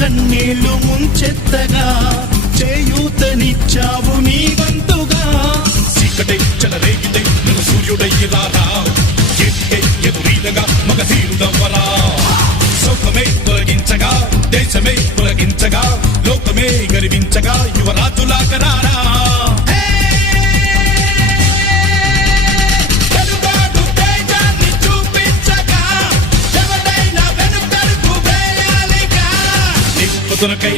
కన్నీళ్లు ముంచెత్తగా చేయూతనిచ్చావు నీ వంతుగా. చీకటే చెలరేగితే నువ్వు సూర్యుడయ్యి రారా, ఎదుటే ఎదురీదగా మగధీరుడవ్వరా. సౌఖమే తొలగించగా దేశమే తొలగించగా లోకమే గర్వించగా యువరాజులాగా రారా. నిప్పుతునకై